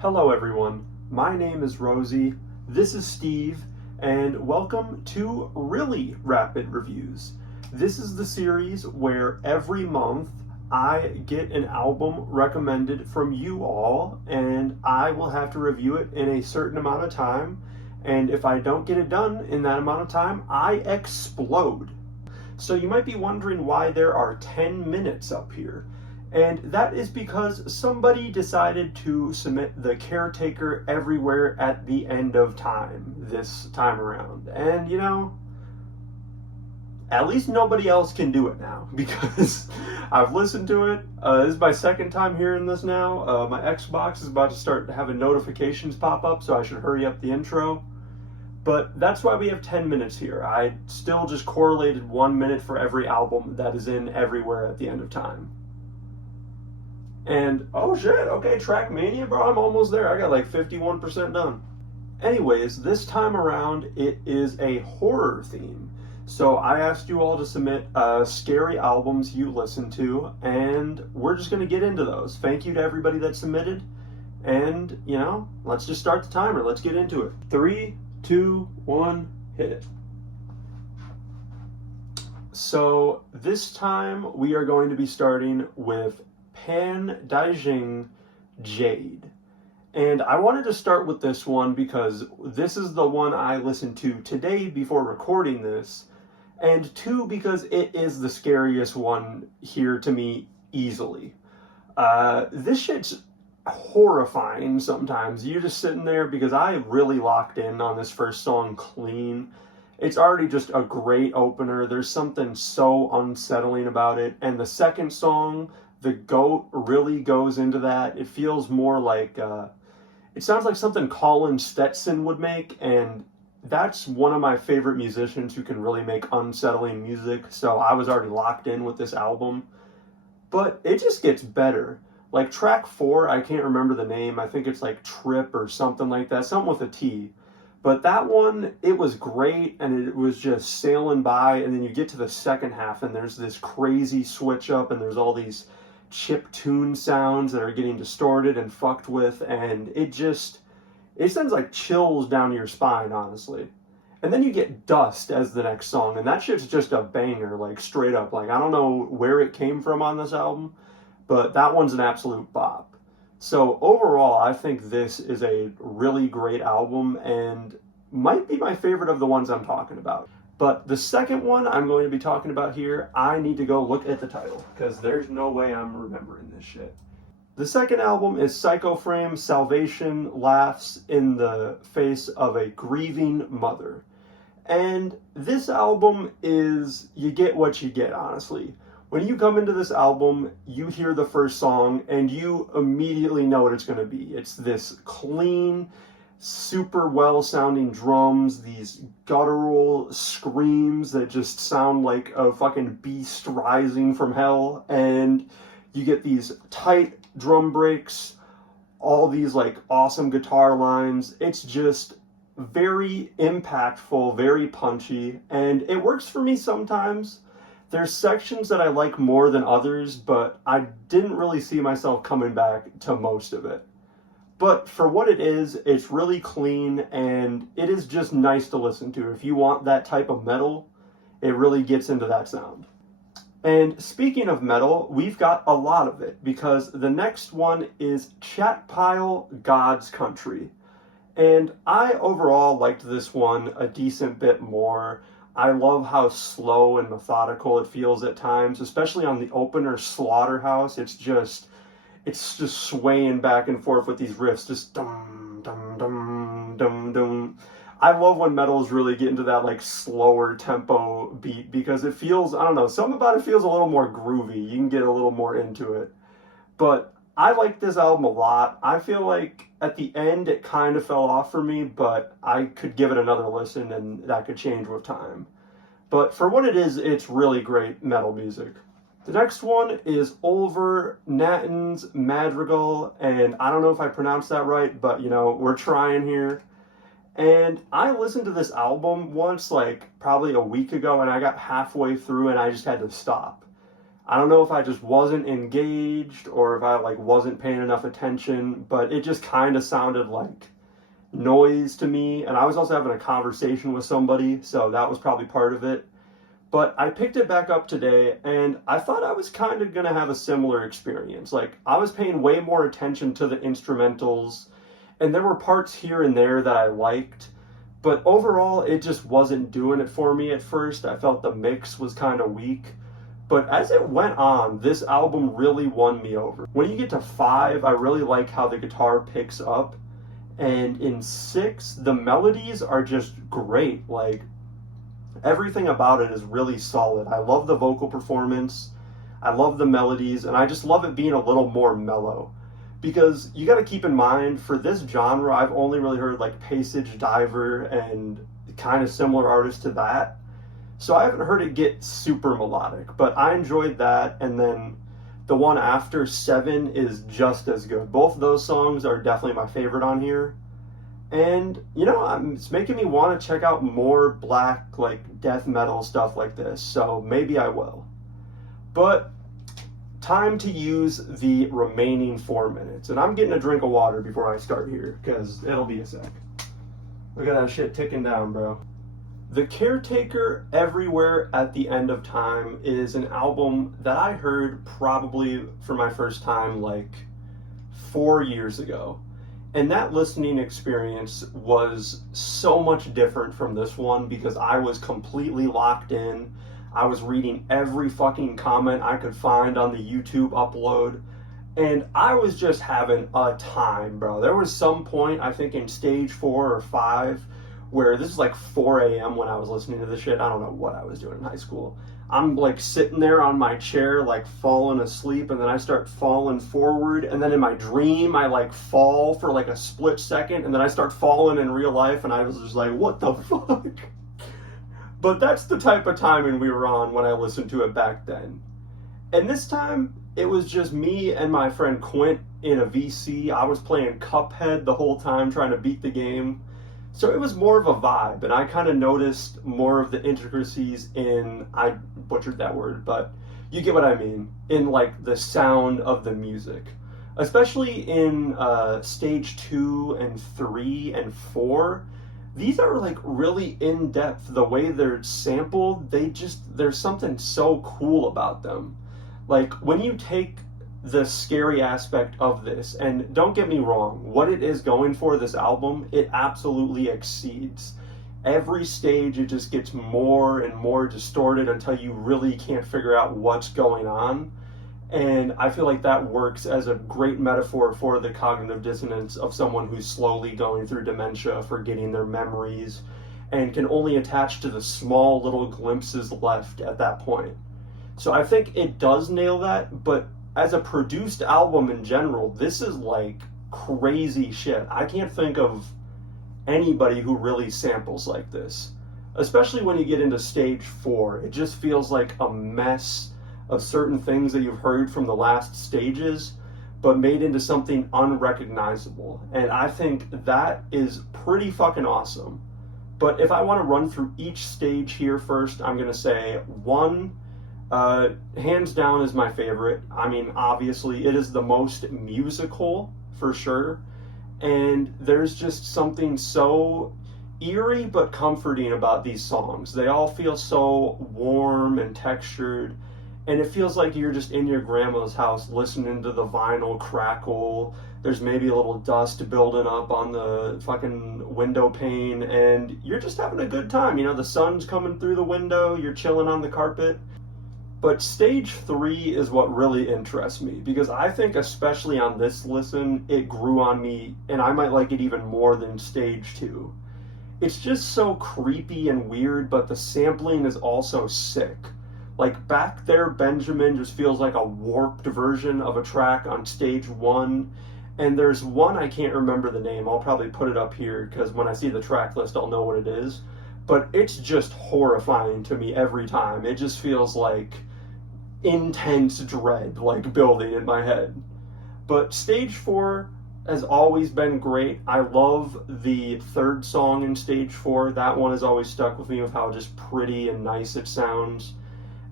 Hello everyone, my name is Rosie, this is Steve, and welcome to Really Rapid Reviews. This is the series where every month I get an album recommended from you all, and I will have to review it in a certain amount of time, and if I don't get it done in that amount of time, I explode. So you might be wondering why there are 10 minutes up here. And that is because somebody decided to submit the Caretaker everywhere at the end of time this time around. And you know, at least nobody else can do it now because I've listened to it. This is my second time hearing this now. My Xbox is about to start having notifications pop up, so I should hurry up the intro. But that's why we have 10 minutes here. I still just correlated 1 minute for every album that is in everywhere at the end of time. And, oh shit, okay, Trackmania, bro, I'm almost there. I got like 51% done. Anyways, this time around, it is a horror theme. So I asked you all to submit scary albums you listen to, and we're just going to get into those. Thank you to everybody that submitted. And, you know, let's just start the timer. Let's get into it. 3, 2, 1, hit it. So this time we are going to be starting with Daijing, Jade. And I wanted to start with this one because this is the one I listened to today before recording this, and two, because it is the scariest one here to me easily. This shit's horrifying sometimes. You're just sitting there because I really locked in on this first song clean. It's already just a great opener. There's something so unsettling about it. And the second song, the goat, really goes into that. It feels more like, it sounds like something Colin Stetson would make, and that's one of my favorite musicians who can really make unsettling music, so I was already locked in with this album. But it just gets better. Like track 4, I can't remember the name, I think it's like Trip or something like that, something with a T. But that one, it was great, and it was just sailing by, and then you get to the second half, and there's this crazy switch up, and there's all these chip tune sounds that are getting distorted and fucked with, and it sends like chills down your spine, honestly. And then you get Dust as the next song, and that shit's just a banger, like straight up. Like, I don't know where it came from on this album, but that one's an absolute bop. So overall, I think this is a really great album and might be my favorite of the ones I'm talking about. But the second one I'm going to be talking about here, I need to go look at the title because there's no way I'm remembering this shit. The second album is Psycho Frame Salvation Laughs in the Face of a Grieving Mother. And this album is, you get what you get, honestly. When you come into this album, you hear the first song and you immediately know what it's going to be. It's this clean, super well sounding drums, these guttural screams that just sound like a fucking beast rising from hell, and you get these tight drum breaks, all these like awesome guitar lines. It's just very impactful, very punchy, and it works for me sometimes. There's sections that I like more than others, but I didn't really see myself coming back to most of it. But for what it is, it's really clean, and it is just nice to listen to. If you want that type of metal, it really gets into that sound. And speaking of metal, we've got a lot of it, because the next one is Chat Pile God's Country. And I overall liked this one a decent bit more. I love how slow and methodical it feels at times, especially on the opener Slaughterhouse. It's just swaying back and forth with these riffs, just dum dum dum dum dum. I love when metals really get into that like slower tempo beat because it feels, I don't know, something about it feels a little more groovy. You can get a little more into it. But I like this album a lot. I feel like at the end it kind of fell off for me, but I could give it another listen and that could change with time. But for what it is, it's really great metal music. The next one is Ulver, Nattens, Madrigal, and I don't know if I pronounced that right, but you know, we're trying here. And I listened to this album once, like probably a week ago, and I got halfway through and I just had to stop. I don't know if I just wasn't engaged or if I like wasn't paying enough attention, but it just kind of sounded like noise to me. And I was also having a conversation with somebody, so that was probably part of it. But I picked it back up today and I thought I was kind of going to have a similar experience. Like, I was paying way more attention to the instrumentals, and there were parts here and there that I liked, but overall it just wasn't doing it for me at first. I felt the mix was kind of weak. But as it went on, this album really won me over. When you get to 5, I really like how the guitar picks up. And in 6, the melodies are just great. Like, everything about it is really solid. I love the vocal performance. I love the melodies. And I just love it being a little more mellow. Because you got to keep in mind, for this genre, I've only really heard like Passage Diver and kind of similar artists to that. So I haven't heard it get super melodic, but I enjoyed that. And then the one after, 7, is just as good. Both of those songs are definitely my favorite on here. And, you know, it's making me want to check out more black, like, death metal stuff like this. So maybe I will. But time to use the remaining 4 minutes. And I'm getting a drink of water before I start here, because it'll be a sec. Look at that shit ticking down, bro. The Caretaker, Everywhere at the End of Time is an album that I heard probably for my first time like 4 years ago. And that listening experience was so much different from this one because I was completely locked in. I was reading every fucking comment I could find on the YouTube upload. And I was just having a time, bro. There was some point, I think in stage 4 or 5, where this is like 4 a.m. when I was listening to this shit. I don't know what I was doing in high school. I'm like sitting there on my chair, like falling asleep, and then I start falling forward, and then in my dream, I like fall for like a split second, and then I start falling in real life, and I was just like, what the fuck? But that's the type of timing we were on when I listened to it back then. And this time, it was just me and my friend Quint in a VC. I was playing Cuphead the whole time, trying to beat the game. So it was more of a vibe, and I kind of noticed more of the intricacies in, I butchered that word, but you get what I mean, in like the sound of the music. Especially in stage 2 and 3 and 4, these are like really in-depth. The way they're sampled, there's something so cool about them. Like, when you take the scary aspect of this, and don't get me wrong, what it is going for this album, it absolutely exceeds. Every stage it just gets more and more distorted until you really can't figure out what's going on. And I feel like that works as a great metaphor for the cognitive dissonance of someone who's slowly going through dementia, forgetting their memories, and can only attach to the small little glimpses left at that point. So I think it does nail that, but as a produced album in general, this is like crazy shit. I can't think of anybody who really samples like this. Especially when you get into stage 4. It just feels like a mess of certain things that you've heard from the last stages, but made into something unrecognizable. And I think that is pretty fucking awesome. But if I want to run through each stage here first, I'm going to say 1, hands down, is my favorite. I mean, obviously, it is the most musical, for sure. And there's just something so eerie but comforting about these songs. They all feel so warm and textured. And it feels like you're just in your grandma's house listening to the vinyl crackle. There's maybe a little dust building up on the fucking window pane. And you're just having a good time. You know, the sun's coming through the window. You're chilling on the carpet. But stage 3 is what really interests me, because I think especially on this listen, it grew on me, and I might like it even more than stage 2. It's just so creepy and weird, but the sampling is also sick. Like, Back There Benjamin just feels like a warped version of a track on stage 1, and there's one, I can't remember the name, I'll probably put it up here, because when I see the track list, I'll know what it is. But it's just horrifying to me every time. It just feels like intense dread, like, building in my head. But stage 4 has always been great. I love the 3rd song in stage 4. That one has always stuck with me with how just pretty and nice it sounds.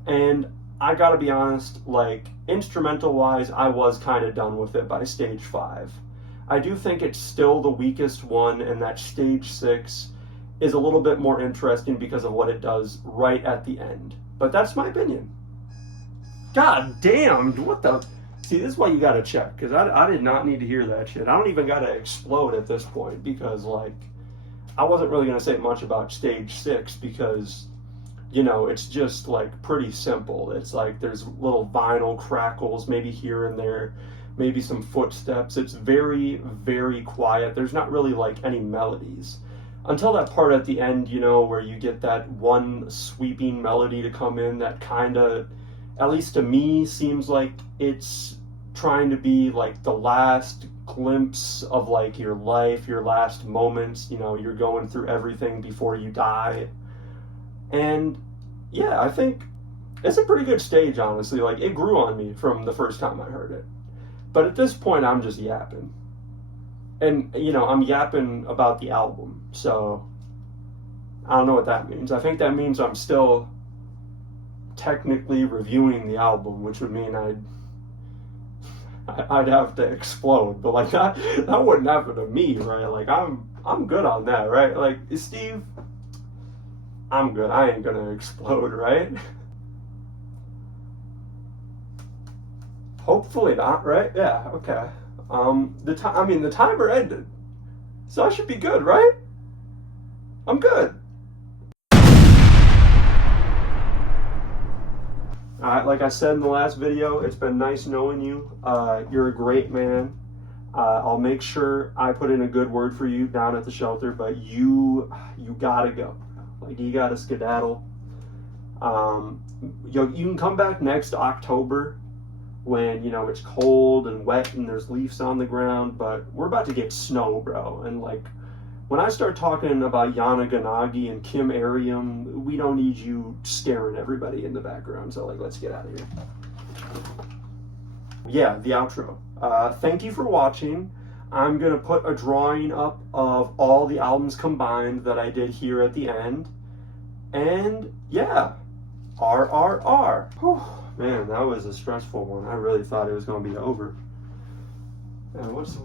And I gotta be honest, like, instrumental wise, I was kind of done with it by stage 5. I do think it's still the weakest one, and that stage 6 is a little bit more interesting because of what it does right at the end. But that's my opinion. God damn, what the... See, this is why you gotta check, because I did not need to hear that shit. I don't even gotta explode at this point, because, like, I wasn't really gonna say much about stage 6, because, you know, it's just, like, pretty simple. It's like there's little vinyl crackles, maybe here and there, maybe some footsteps. It's very, very quiet. There's not really, like, any melodies. Until that part at the end, you know, where you get that one sweeping melody to come in that kind of, at least to me, seems like it's trying to be like the last glimpse of like your life, your last moments, you know, you're going through everything before you die. And yeah, I think it's a pretty good stage, honestly. Like, it grew on me from the first time I heard it. But at this point, I'm just yapping. And, you know, I'm yapping about the album, so I don't know what that means. I think that means I'm still technically reviewing the album, which would mean I'd have to explode. But, like, that wouldn't happen to me, right? Like, I'm good on that, right? Like, Steve, I'm good. I ain't gonna explode, right? Hopefully not, right? Yeah, okay. The timer ended, so I should be good, right? I'm good. Alright, like I said in the last video, it's been nice knowing you. You're a great man. I'll make sure I put in a good word for you down at the shelter, but you gotta go. Like, you gotta skedaddle. You can come back next October when, you know, it's cold and wet and there's leaves on the ground, but we're about to get snow, bro. And, like, when I start talking about Yana Ganagi and Kim Arium, we don't need you staring everybody in the background. So, like, let's get out of here. Yeah, the outro. Thank you for watching. I'm going to put a drawing up of all the albums combined that I did here at the end. And, yeah, RRR. Whew. Man, that was a stressful one. I really thought it was going to be over. Man, what's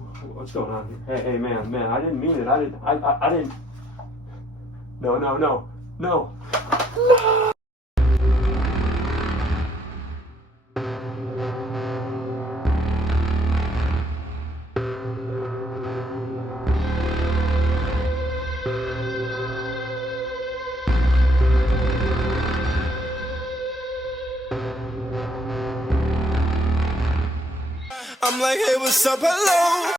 going on here? Hey, man, I didn't mean it. I didn't. No. I'm like, hey, what's up, hello?